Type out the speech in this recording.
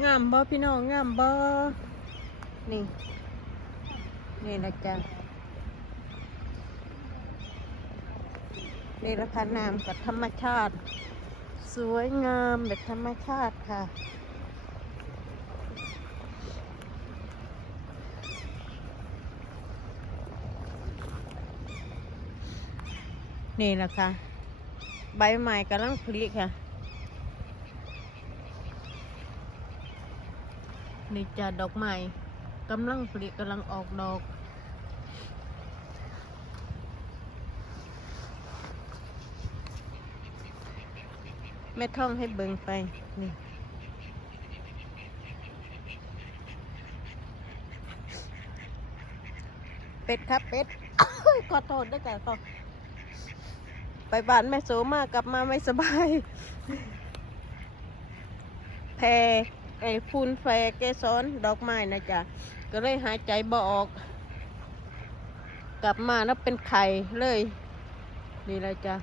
งามบ่พี่น้องงามบ่นี่นี่นะจ๊ะนี่ราคาน้ำกับธรรมชาติ สวยงามแบบธรรมชาติค่ะนี่แหละค่ะ ใบใหม่กำลังผลิค่ะ นี่จะดอกไม้กำลังผลิกำลังออกดอก แม่ท่องให้เบิงไป นี่ เป็ดครับเป็ด ขอโทษด้วยกันขอไปบ้านแม่โสมากลับมาไม่สบาย แพ ไอ้ฟูนแฟเกสรดอกไม้นะจ๊ะก็เลยหายใจบ่ออก กลับมาแล้วเป็นไข่เลยนี่แหละจ้ะ